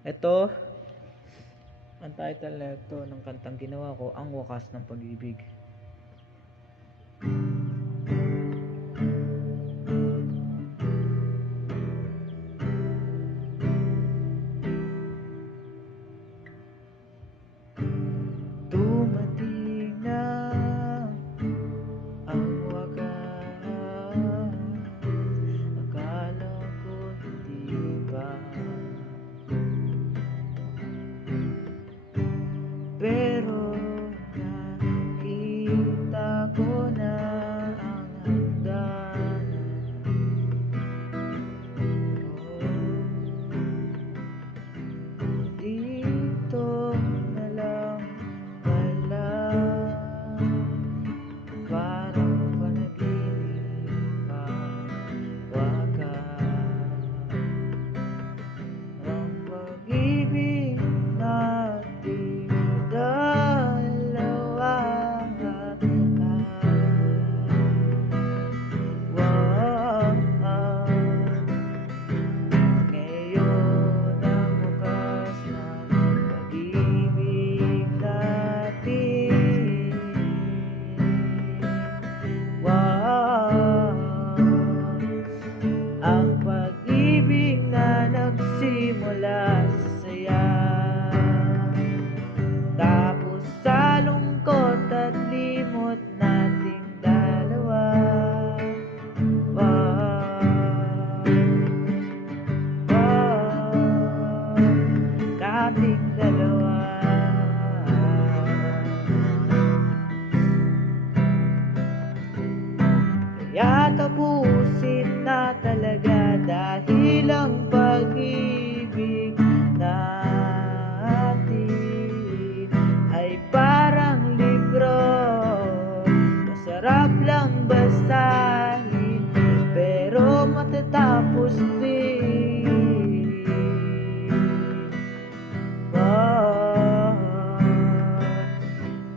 Ito, ang title na ito ng kantang ginawa ko, Ang Wakas ng Pag-ibig. Dumating na ang wakas, akala ko hindi pa, pero nakita ko na ang hagdanan. Dito na lang pala, parang panaginip ang wakas. Ang pag-ibig nating dalawa ngayon ang wakas ng pag-ibig natin. Ang pag-ibig na nagsimula sa saya, tapos sa lungkot at limot nating dalawa. Nating dalawa. Kaya tapusin na talaga, dahil ang pag-ibig natin ay parang libro, masarap lang basahin, pero matatapos din.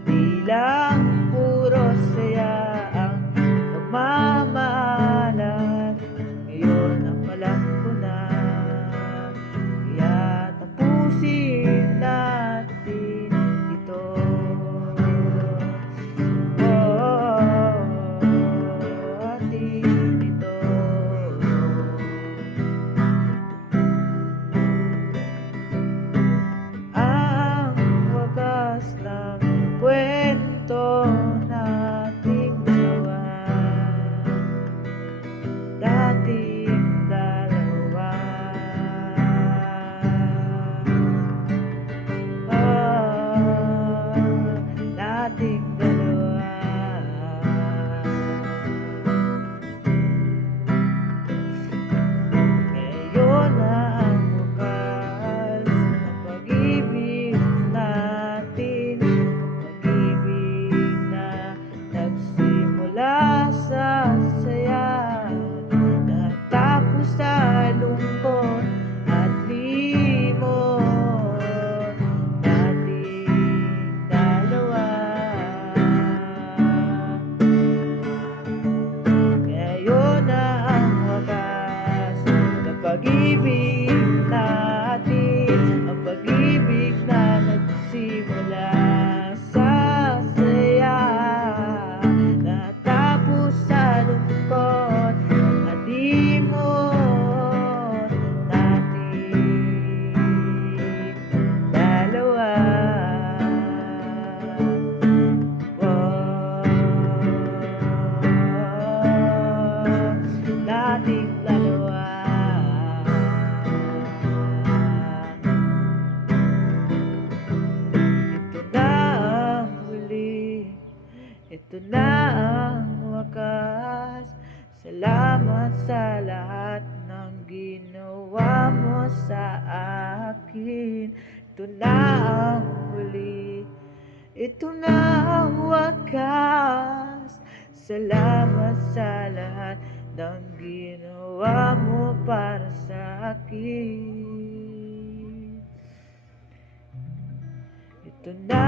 Di lang puro saya ang pagmamahalan, ngayon ang alam ko na. Kaya tapusin natin ito. Atin ito. Ang wakas ng kwento nating dalawa, dating dalawa. Dating dalawa. Ngayon na ang wakas ng pag-ibig natin, pag-ibig na nagsimula sa saya, natapos sa lungkot at limot nating dalawa. Ngayon na ang wakas ng pag-ibig natin, ang pag-ibig na nagsimula sa saya, natapos sa lungkot at limot nating dalawa. Dating dalawa. Ito na ang huli, ito na ang wakas. Salamat sa lahat ng ginawa mo sa akin. Ito na ang huli, ito na ang wakas. Salamat sa lahat ng ginawa mo para sa akin. Ito na